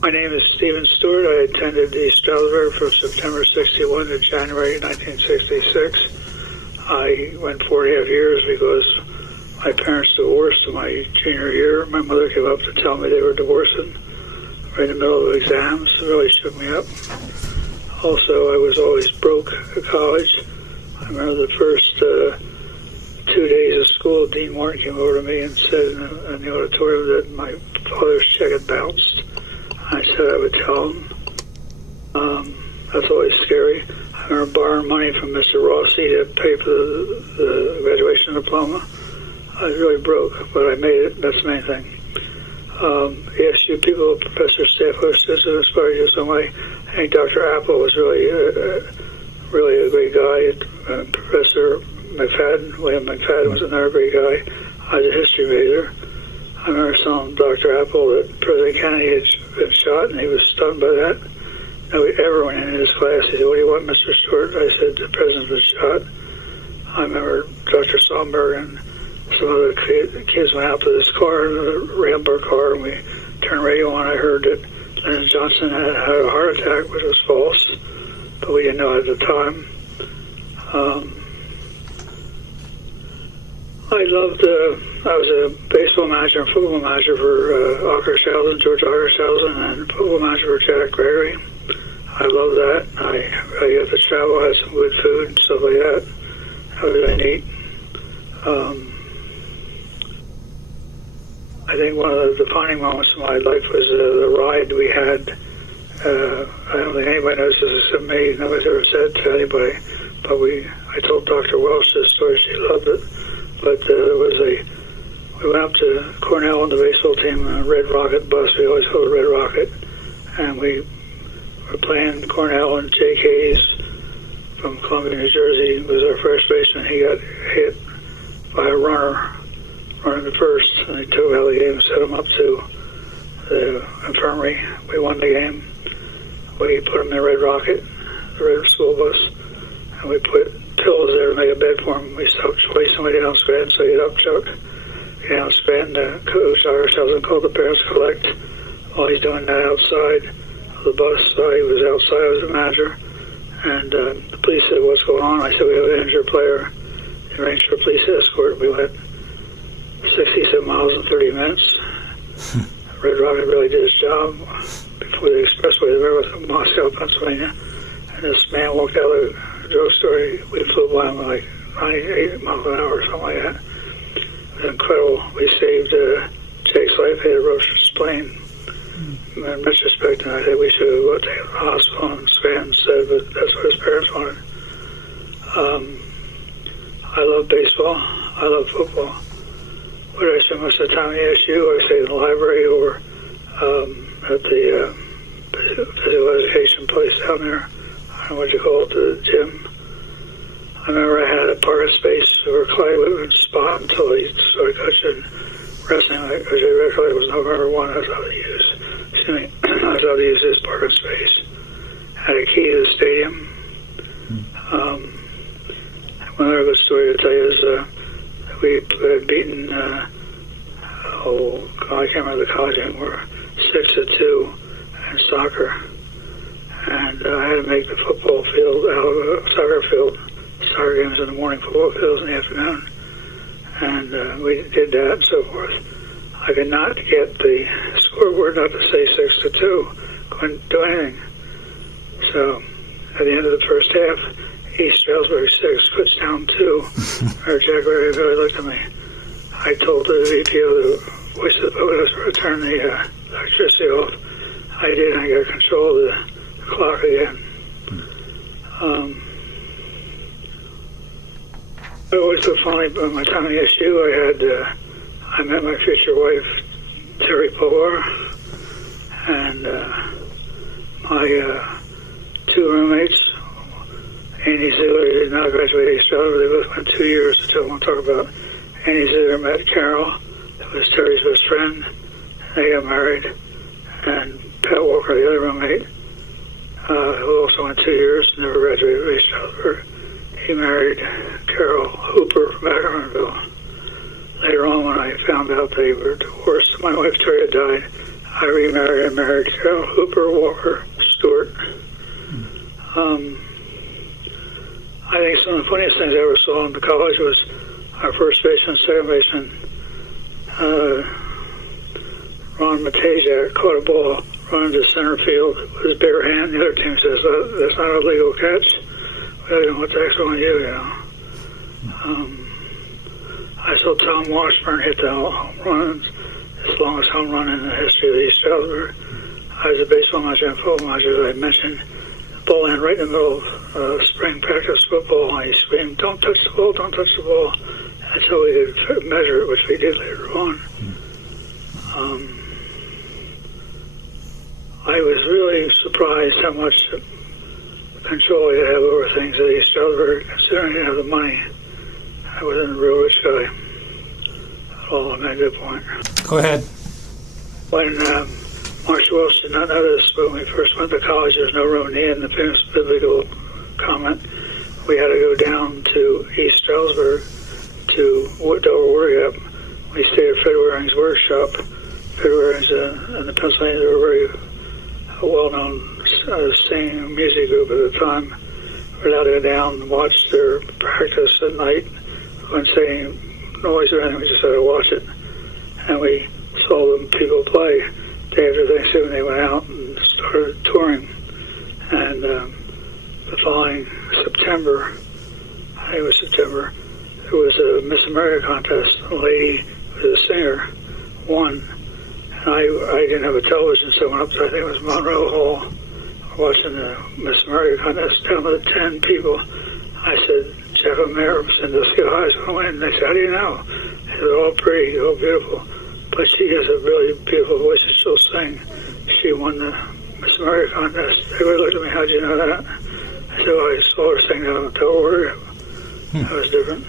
My name is Stephen Stewart. I attended East Stroudsburg from September 61 to January 1966. I went 4.5 years because my parents divorced in my junior year. My mother came up to tell me they were divorcing right in the middle of exams. It really shook me up. Also, I was always broke at college. I remember the first 2 days of school, Dean Martin came over to me and said in the auditorium that my father's check had bounced. I said I would tell him. That's always scary. I remember borrowing money from Mr. Rossi to pay for the graduation diploma. I was really broke, but I made it. That's the main thing. Yes, you people, Professor Staffos, this inspired you some way. I think Dr. Appel was really a great guy. Professor McFadden, William McFadden was another great guy. I was a history major. I remember telling Dr. Appel that President Kennedy had been shot, and he was stunned by that. Everyone in his class, he said, "What do you want, Mr. Stewart?" I said, "The president's been shot." I remember Dr. Somberg and some other kids went out to this car, the Rambler car, and we turned radio on. I heard that Lyndon Johnson had a heart attack, which was false, but we didn't know at the time. I was a baseball manager and football manager for George Ockershausen, and football manager for Jack Gregory. I love that. I got to travel, had some good food and stuff like that. That was really neat. I think one of the defining moments of my life was the ride we had. I don't think anybody knows this except me. Nobody's ever said to anybody. But I told Dr. Welsh this story. She loved it. But we went up to Cornell on the baseball team on a Red Rocket bus. We always called it Red Rocket. And we were playing Cornell, and Jake Hayes from Columbia, New Jersey was our first baseman. He got hit by a runner running the first, and they took him out of the game and set him up to the infirmary. We won the game. We put him in the Red Rocket, the Red school bus, and we put pillows there to make a bed for him. We stopped wasting away down Scranton, so get up, Chuck. Get down Scranton, Coach Ockershausen called the parents to collect. While he's doing that outside of the bus, he was outside, I was the manager, and the police said, "What's going on?" I said, "We have an injured player." They arranged for a police escort. We went 67 miles in 30 minutes. Red Rocket really did his job. Before the expressway, the river was in Moscow, Pennsylvania, and this man walked out of the drugstore. We flew by him like 98 miles an hour or something like that. It was incredible. We saved Jake's life. He had a ruptured spleen. In retrospect, I think we should have taken him to the hospital and Scranton instead, but that's what his parents wanted. I love baseball. I love football. What do I spend most of the time at the ASU? I stay in the library or at the physical education place down there. I don't know what you call it, the gym. I remember I had a parking space for Clyde Whitman's spot until he started coaching wrestling. I recollect it was November 1. I was able to use, I was able to use his parking space. I had a key to the stadium. One other good story to tell you is we had beaten, I can't remember the college anymore, 6-2 in soccer. And I had to make the football field out of a soccer field. Soccer games in the morning, football fields in the afternoon. And we did that and so forth. I could not get the scoreboard not to say 6-2. Couldn't do anything. So at the end of the first half, East Stroudsburg 6, Kutztown 2. Or Jack Gregory really looked at me. I told the VPO, the voice of the boat, to turn the electricity off. I did, and I got control of the clock again. I always look funny, but my time at SU, I met my future wife, Terry Polar, and my two roommates, Andy Ziegler did not graduate East Stroudsburg. They both went 2 years until I want to talk about. Andy Ziegler met Carol, that was Terry's best friend. They got married. And Pat Walker, the other roommate, who also went 2 years, never graduated East Stroudsburg. He married Carol Hooper from Ackermanville. Later on, when I found out they were divorced, my wife Terry had died, I remarried and married Carol Hooper Walker Stewart. I think some of the funniest things I ever saw in the college was our first baseman, second baseman, Ron Matejak caught a ball running to center field with his bare hand. The other team says, that's not a legal catch. We don't know what the heck's on you, you know. I saw Tom Washburn hit the home run, his longest home run in the history of East Stroudsburg. I was a baseball manager and football manager, as I mentioned. The ball landed right in the middle of spring practice football, and he screamed, don't touch the ball, don't touch the ball. Until we could measure it, which we did later on. I was really surprised how much control he had over things at East Stroudsburg, considering he didn't have the money. I wasn't a real rich guy at all. I made a good point. Go ahead. When Marshall Welsh did not know this, but when we first went to college, there was no room in the inn, the famous biblical comment. We had to go down to East Stroudsburg to Dover Workup. We stayed at Fred Waring's workshop. Fred Waring's in the Pennsylvania, they were very well-known singing music group at the time. We were allowed to go down and watch their practice at night. We wouldn't say any noise or anything, we just had to watch it. And we saw them people play. Day after Thanksgiving, they went out and started touring. And the following September, I think it was September, there was a Miss America contest. A lady who was a singer won. And I didn't have a television, so I went up to, I think it was Monroe Hall, watching the Miss America contest down to 10 people. I said, Jacqueline Mayer from Sandusky, Ohio is going to win. And they said, how do you know? They're all pretty, all beautiful. But she has a really beautiful voice and she'll sing. She won the Miss America contest. They would look at me, how'd you know that? I said, well, I saw her sing down at the Dover. That was different.